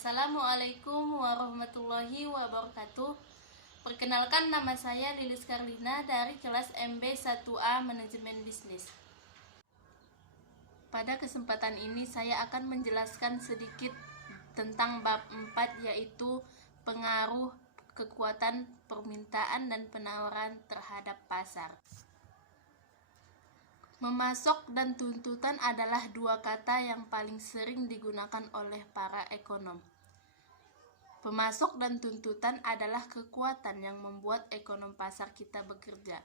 Assalamualaikum warahmatullahi wabarakatuh. Perkenalkan, nama saya Lilis Karlina dari kelas MB1A Manajemen Bisnis. Pada kesempatan ini saya akan menjelaskan sedikit tentang bab 4, yaitu pengaruh kekuatan permintaan dan penawaran terhadap pasar. Memasok dan tuntutan adalah dua kata yang paling sering digunakan oleh para ekonom. Pemasok dan tuntutan adalah kekuatan yang membuat ekonom pasar kita bekerja.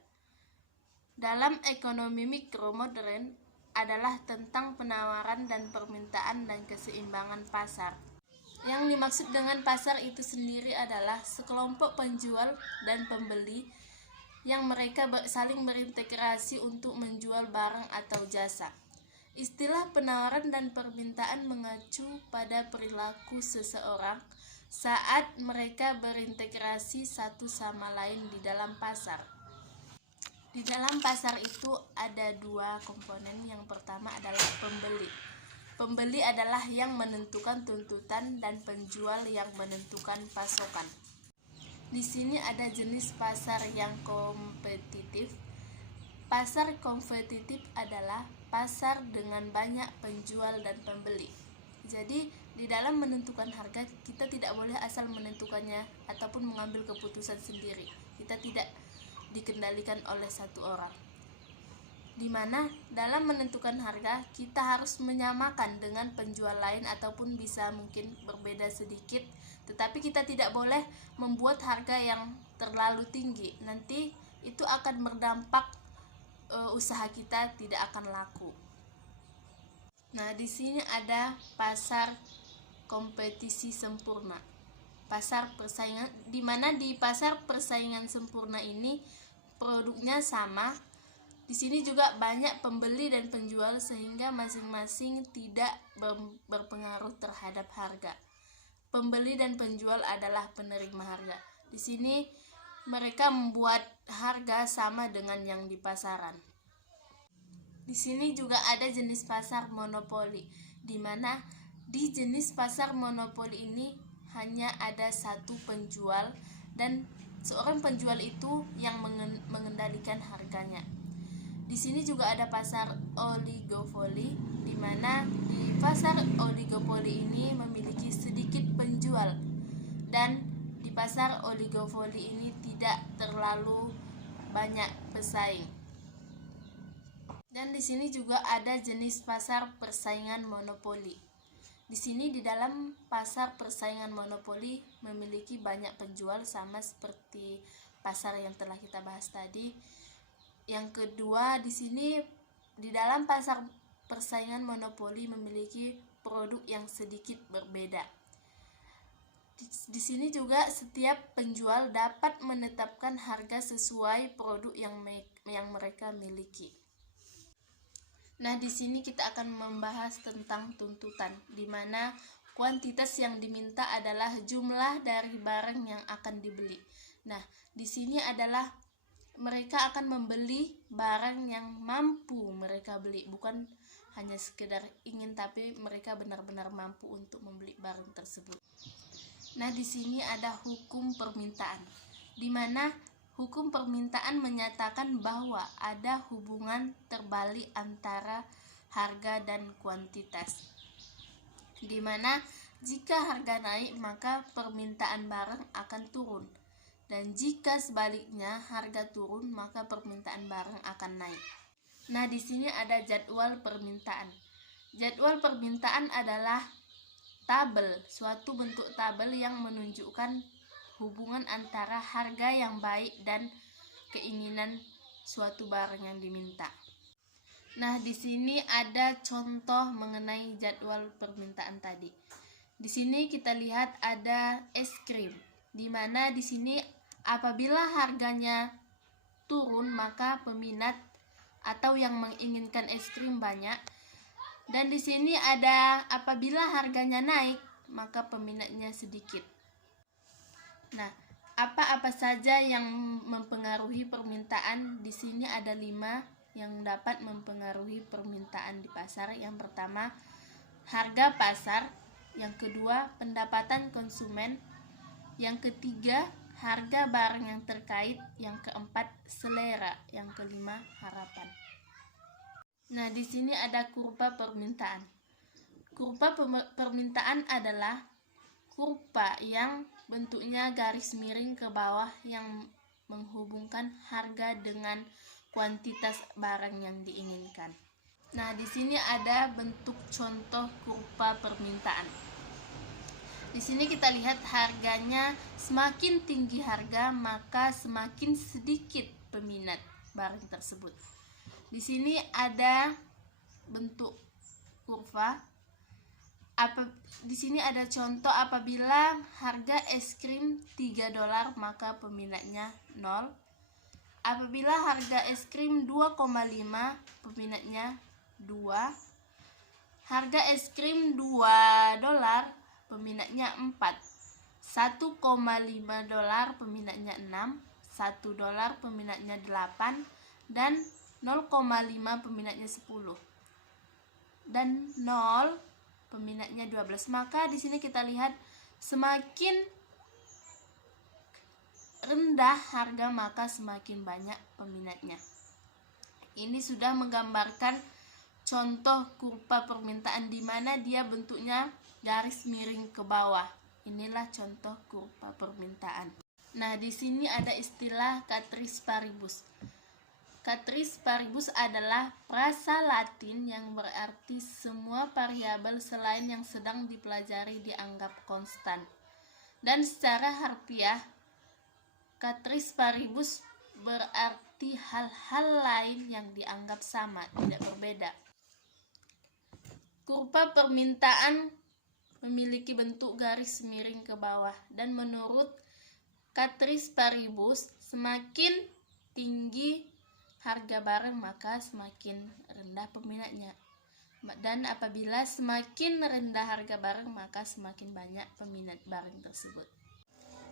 Dalam ekonomi mikro modern adalah tentang penawaran dan permintaan dan keseimbangan pasar. Yang dimaksud dengan pasar itu sendiri adalah sekelompok penjual dan pembeli yang mereka saling berintegrasi untuk menjual barang atau jasa. Istilah penawaran dan permintaan mengacu pada perilaku seseorang saat mereka berintegrasi satu sama lain di dalam pasar. Di dalam pasar itu ada dua komponen. Yang pertama adalah pembeli. Pembeli adalah yang menentukan tuntutan dan penjual yang menentukan pasokan. Di sini ada jenis pasar yang kompetitif. Pasar kompetitif adalah pasar dengan banyak penjual dan pembeli. Jadi, di dalam menentukan harga, kita tidak boleh asal menentukannya ataupun mengambil keputusan sendiri. Kita tidak dikendalikan oleh satu orang. Di mana dalam menentukan harga, kita harus menyamakan dengan penjual lain ataupun bisa mungkin berbeda sedikit, tetapi kita tidak boleh membuat harga yang terlalu tinggi. Nanti itu akan berdampak usaha kita tidak akan laku. Nah, di sini ada pasar kompetisi sempurna. Pasar persaingan, di mana di pasar persaingan sempurna ini produknya sama. Di sini juga banyak pembeli dan penjual sehingga masing-masing tidak berpengaruh terhadap harga. Pembeli dan penjual adalah penerima harga. Di sini mereka membuat harga sama dengan yang di pasaran. Di sini juga ada jenis pasar monopoli, di mana di jenis pasar monopoli ini hanya ada satu penjual dan seorang penjual itu yang mengendalikan harganya. Di sini juga ada pasar oligopoli, di mana di pasar oligopoli ini memiliki sedikit penjual dan di pasar oligopoli ini tidak terlalu banyak pesaing. Dan di sini juga ada jenis pasar persaingan monopoli. Di sini di dalam pasar persaingan monopoli memiliki banyak penjual sama seperti pasar yang telah kita bahas tadi. Yang kedua, di sini di dalam pasar persaingan monopoli memiliki produk yang sedikit berbeda. Di sini juga setiap penjual dapat menetapkan harga sesuai produk yang mereka miliki. Nah, di sini kita akan membahas tentang tuntutan, di mana kuantitas yang diminta adalah jumlah dari barang yang akan dibeli. Nah, di sini adalah mereka akan membeli barang yang mampu mereka beli, bukan hanya sekedar ingin, tapi mereka benar-benar mampu untuk membeli barang tersebut. Nah, di sini ada hukum permintaan, di mana hukum permintaan menyatakan bahwa ada hubungan terbalik antara harga dan kuantitas, di mana jika harga naik maka permintaan barang akan turun. Dan jika sebaliknya harga turun, maka permintaan barang akan naik. Nah, di sini ada jadwal permintaan. Jadwal permintaan adalah tabel, suatu bentuk tabel yang menunjukkan hubungan antara harga yang baik dan keinginan suatu barang yang diminta. Nah, di sini ada contoh mengenai jadwal permintaan tadi. Di sini kita lihat ada es krim, di mana di sini apabila harganya turun maka peminat atau yang menginginkan es krim banyak, dan di sini ada apabila harganya naik maka peminatnya sedikit. Nah, apa-apa saja yang mempengaruhi permintaan? Di sini ada 5 yang dapat mempengaruhi permintaan di pasar. Yang pertama, harga pasar. yang kedua pendapatan konsumen, yang ketiga harga barang yang terkait, yang keempat selera, yang kelima harapan. Nah, di sini ada kurva permintaan. Kurva permintaan adalah kurva yang bentuknya garis miring ke bawah yang menghubungkan harga dengan kuantitas barang yang diinginkan. Nah, di sini ada bentuk contoh kurva permintaan. Di sini kita lihat harganya semakin tinggi harga, maka semakin sedikit peminat barang tersebut. Di sini ada bentuk kurva. Di sini ada contoh apabila harga es krim $3 maka peminatnya 0. Apabila harga es krim 2,5 peminatnya 2. Harga es krim $2 peminatnya 4. $1,5 peminatnya 6. $1 peminatnya 8 dan 0,5 peminatnya 10 dan 0 peminatnya 12. Maka di sini kita lihat semakin rendah harga maka semakin banyak peminatnya. Ini sudah menggambarkan contoh kurva permintaan di mana dia bentuknya garis miring ke bawah. Inilah contoh kurva permintaan. Nah, di sini ada istilah ceteris paribus. Ceteris paribus adalah frasa Latin yang berarti semua variabel selain yang sedang dipelajari dianggap konstan. Dan secara harfiah, ceteris paribus berarti hal-hal lain yang dianggap sama, tidak berbeda. Kurva permintaan memiliki bentuk garis miring ke bawah dan menurut ceteris paribus semakin tinggi harga barang maka semakin rendah peminatnya. Dan apabila semakin rendah harga barang maka semakin banyak peminat barang tersebut.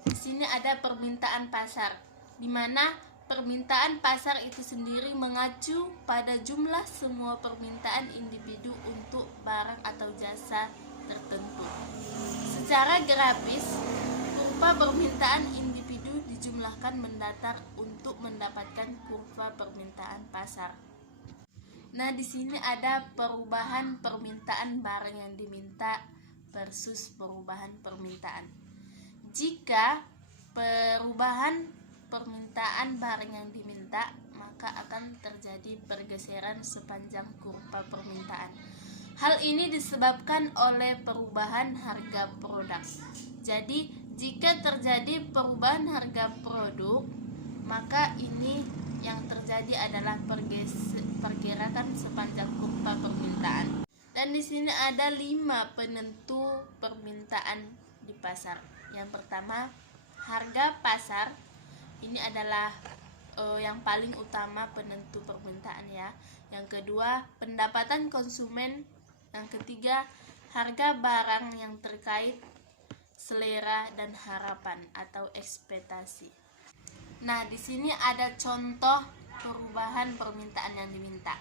Di sini ada permintaan pasar, di mana permintaan pasar itu sendiri mengacu pada jumlah semua permintaan individu untuk barang atau jasa tertentu. Secara grafis, kurva permintaan individu dijumlahkan mendatar untuk mendapatkan kurva permintaan pasar. Nah, di sini ada perubahan permintaan barang yang diminta versus perubahan permintaan. Jika perubahan permintaan barang yang diminta, maka akan terjadi pergeseran sepanjang kurva permintaan. Hal ini disebabkan oleh perubahan harga produk. Jadi, jika terjadi perubahan harga produk, maka ini yang terjadi adalah pergerakan sepanjang kurva permintaan. Dan di sini ada 5 penentu permintaan di pasar. Yang pertama, harga pasar. Ini adalah yang paling utama penentu permintaan ya. Yang kedua, pendapatan konsumen. Yang ketiga, harga barang yang terkait, selera dan harapan atau ekspektasi. Nah, di sini ada contoh perubahan permintaan yang diminta.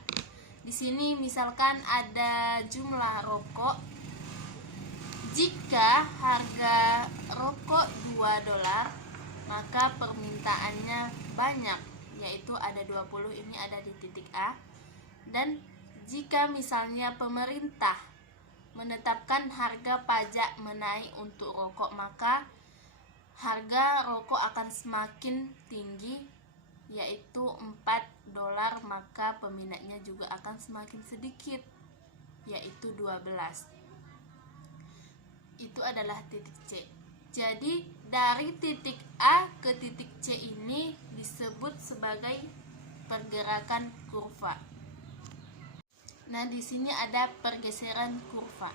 Di sini misalkan ada jumlah rokok. Jika harga rokok $2, maka permintaannya banyak, yaitu ada 20. Ini ada di titik A. Dan jika misalnya pemerintah menetapkan harga pajak menaik untuk rokok, maka harga rokok akan semakin tinggi, yaitu $4, maka peminatnya juga akan semakin sedikit, yaitu 12. Itu adalah titik C. Jadi dari titik A ke titik C ini disebut sebagai pergerakan kurva. Nah, di sini ada pergeseran kurva.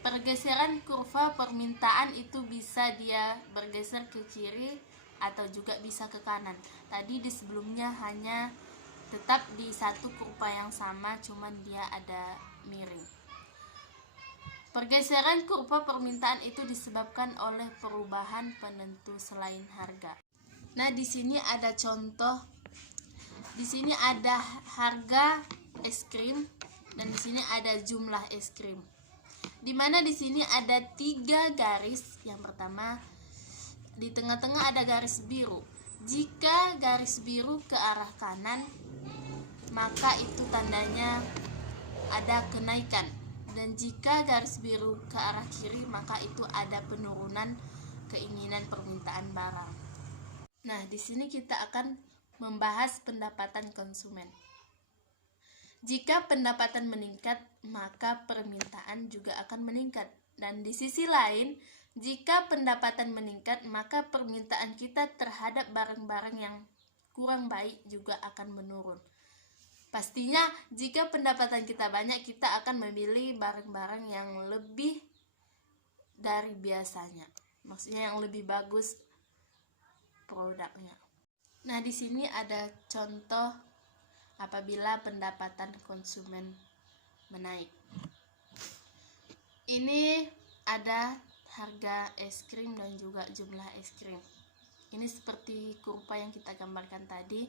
Pergeseran kurva permintaan itu bisa dia bergeser ke kiri atau juga bisa ke kanan. Tadi di sebelumnya hanya tetap di satu kurva yang sama, cuman dia ada miring. Pergeseran kurva permintaan itu disebabkan oleh perubahan penentu selain harga. Nah, di sini ada contoh. Di sini ada harga es krim dan di sini ada jumlah es krim. Dimana di sini ada 3 garis. Yang pertama, di tengah-tengah ada garis biru. Jika garis biru ke arah kanan, maka itu tandanya ada kenaikan. Dan jika garis biru ke arah kiri, maka itu ada penurunan keinginan permintaan barang. Nah, di sini kita akan membahas pendapatan konsumen. Jika pendapatan meningkat, maka permintaan juga akan meningkat. Dan di sisi lain, jika pendapatan meningkat, maka permintaan kita terhadap barang-barang yang kurang baik juga akan menurun. Pastinya jika pendapatan kita banyak, kita akan memilih barang-barang yang lebih dari biasanya. Maksudnya yang lebih bagus produknya. Nah, di sini ada contoh apabila pendapatan konsumen menaik. Ini ada harga es krim dan juga jumlah es krim. Ini seperti kurva yang kita gambarkan tadi.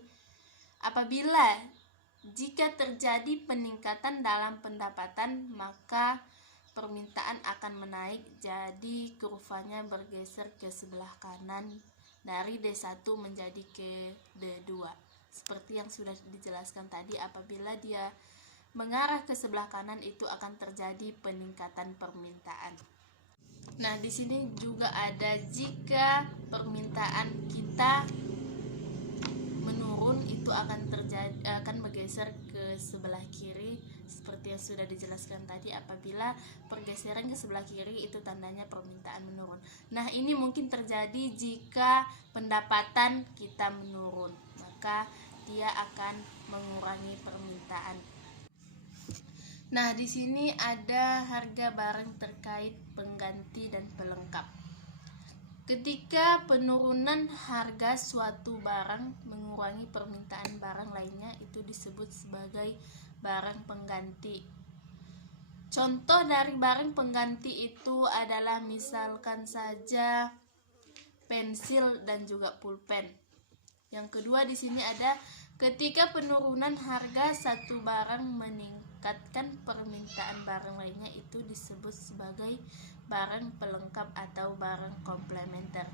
Apabila jika terjadi peningkatan dalam pendapatan, maka permintaan akan menaik. Jadi kurvanya bergeser ke sebelah kanan dari D1 menjadi ke D2. Seperti yang sudah dijelaskan tadi, apabila dia mengarah ke sebelah kanan itu akan terjadi peningkatan permintaan. Nah, di sini juga ada jika permintaan kita menurun, itu akan bergeser ke sebelah kiri seperti yang sudah dijelaskan tadi. Apabila pergeseran ke sebelah kiri itu tandanya permintaan menurun. Nah, ini mungkin terjadi jika pendapatan kita menurun, maka dia akan mengurangi permintaan. Nah, di sini ada harga barang terkait pengganti dan pelengkap. Ketika penurunan harga suatu barang mengurangi permintaan barang lainnya, itu disebut sebagai barang pengganti. Contoh dari barang pengganti itu adalah misalkan saja pensil dan juga pulpen. Yang kedua di sini ada ketika penurunan harga satu barang meningkatkan permintaan barang lainnya, itu disebut sebagai barang pelengkap atau barang komplementer.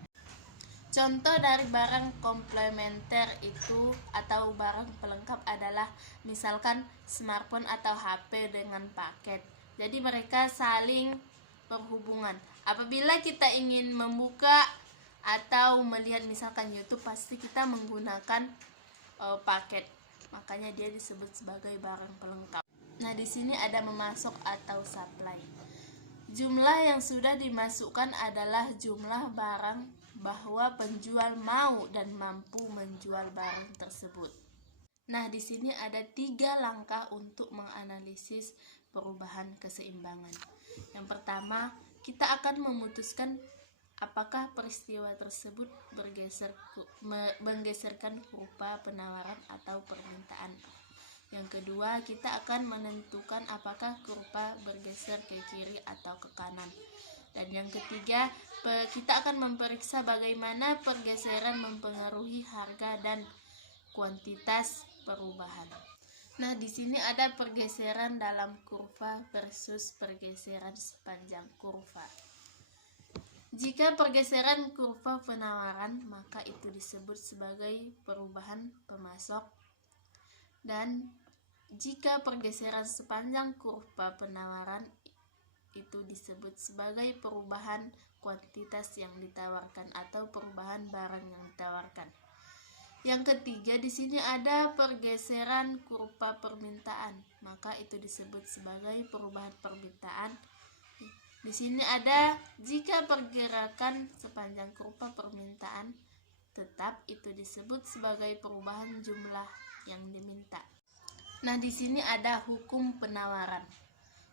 Contoh dari barang komplementer itu atau barang pelengkap adalah misalkan smartphone atau HP dengan paket. Jadi mereka saling berhubungan. Apabila kita ingin membuka atau melihat misalkan YouTube, pasti kita menggunakan paket. Makanya dia disebut sebagai barang pelengkap. Nah, di sini ada memasok atau supply. Jumlah yang sudah dimasukkan adalah jumlah barang bahwa penjual mau dan mampu menjual barang tersebut. Nah, di sini ada 3 langkah untuk menganalisis perubahan keseimbangan. Yang pertama, kita akan memutuskan apakah peristiwa tersebut menggeserkan kurva penawaran atau permintaan. Yang kedua, kita akan menentukan apakah kurva bergeser ke kiri atau ke kanan. Dan yang ketiga, kita akan memeriksa bagaimana pergeseran mempengaruhi harga dan kuantitas perubahan. Nah, di sini ada pergeseran dalam kurva versus pergeseran sepanjang kurva. Jika pergeseran kurva penawaran, maka itu disebut sebagai perubahan pemasok. Dan jika pergeseran sepanjang kurva penawaran, itu disebut sebagai perubahan kuantitas yang ditawarkan atau perubahan barang yang ditawarkan. Yang ketiga, di sini ada pergeseran kurva permintaan, maka itu disebut sebagai perubahan permintaan. Di sini ada jika pergerakan sepanjang kurva permintaan tetap, itu disebut sebagai perubahan jumlah yang diminta. Nah, di sini ada hukum penawaran.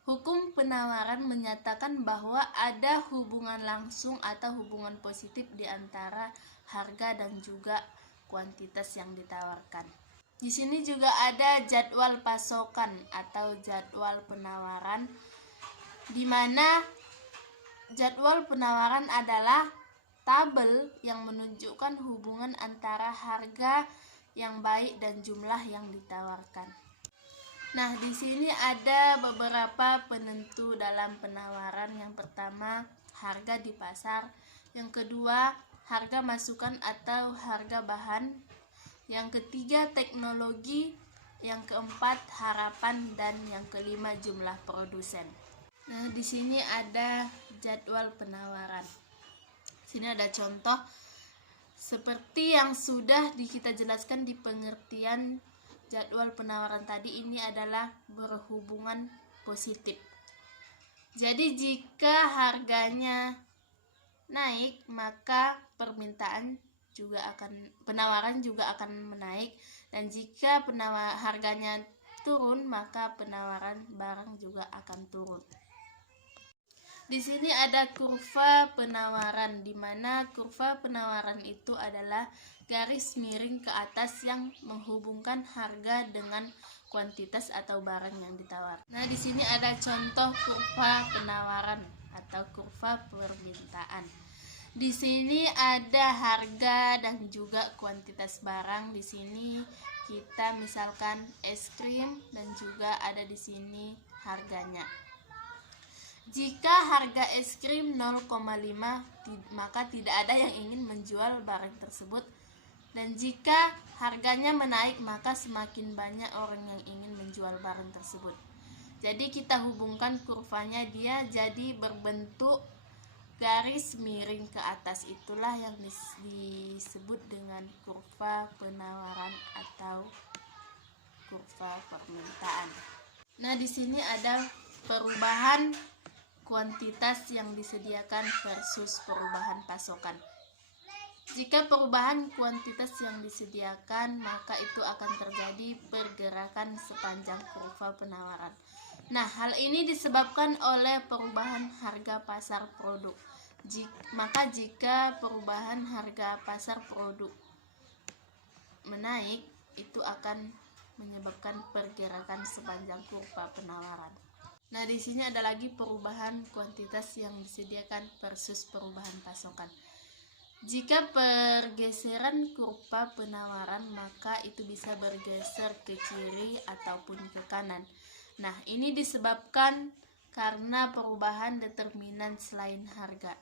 Hukum penawaran menyatakan bahwa ada hubungan langsung atau hubungan positif di antara harga dan juga kuantitas yang ditawarkan. Di sini juga ada jadwal pasokan atau jadwal penawaran, di mana jadwal penawaran adalah tabel yang menunjukkan hubungan antara harga yang baik dan jumlah yang ditawarkan. Nah, di sini ada beberapa penentu dalam penawaran. Yang pertama, harga di pasar. Yang kedua, harga masukan atau harga bahan. Yang ketiga, teknologi. Yang keempat, harapan, dan yang kelima, jumlah produsen. Nah, di sini ada jadwal penawaran. Sini ada contoh seperti yang sudah kita jelaskan di pengertian jadwal penawaran tadi. Ini adalah berhubungan positif. Jadi jika harganya naik, maka penawaran juga akan menaik, dan jika harganya turun, maka penawaran barang juga akan turun. Di sini ada kurva penawaran, di mana kurva penawaran itu adalah garis miring ke atas yang menghubungkan harga dengan kuantitas atau barang yang ditawar. Nah, di sini ada contoh kurva penawaran atau kurva permintaan. Di sini ada harga dan juga kuantitas barang. Di sini kita misalkan es krim dan juga ada di sini harganya. Jika harga es krim 0,5, maka tidak ada yang ingin menjual barang tersebut. Dan jika harganya menaik, maka semakin banyak orang yang ingin menjual barang tersebut. Jadi kita hubungkan kurvanya, dia jadi berbentuk garis miring ke atas. Itulah yang disebut dengan kurva penawaran atau kurva permintaan. Nah, di sini ada perubahan kuantitas yang disediakan versus perubahan pasokan. Jika perubahan kuantitas yang disediakan, maka itu akan terjadi pergerakan sepanjang kurva penawaran. Nah, hal ini disebabkan oleh perubahan harga pasar produk. Maka jika perubahan harga pasar produk menaik, itu akan menyebabkan pergerakan sepanjang kurva penawaran. Nah, di sini ada lagi perubahan kuantitas yang disediakan versus perubahan pasokan. Jika pergeseran kurva penawaran, maka itu bisa bergeser ke kiri ataupun ke kanan. Nah, ini disebabkan karena perubahan determinan selain harga.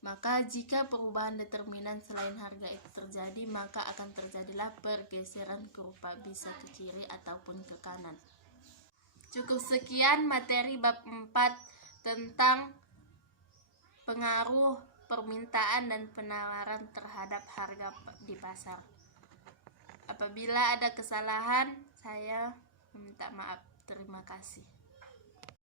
Maka jika perubahan determinan selain harga itu terjadi, maka akan terjadilah pergeseran kurva, bisa ke kiri ataupun ke kanan. Cukup sekian materi bab 4 tentang pengaruh permintaan dan penawaran terhadap harga di pasar. Apabila ada kesalahan, saya meminta maaf. Terima kasih.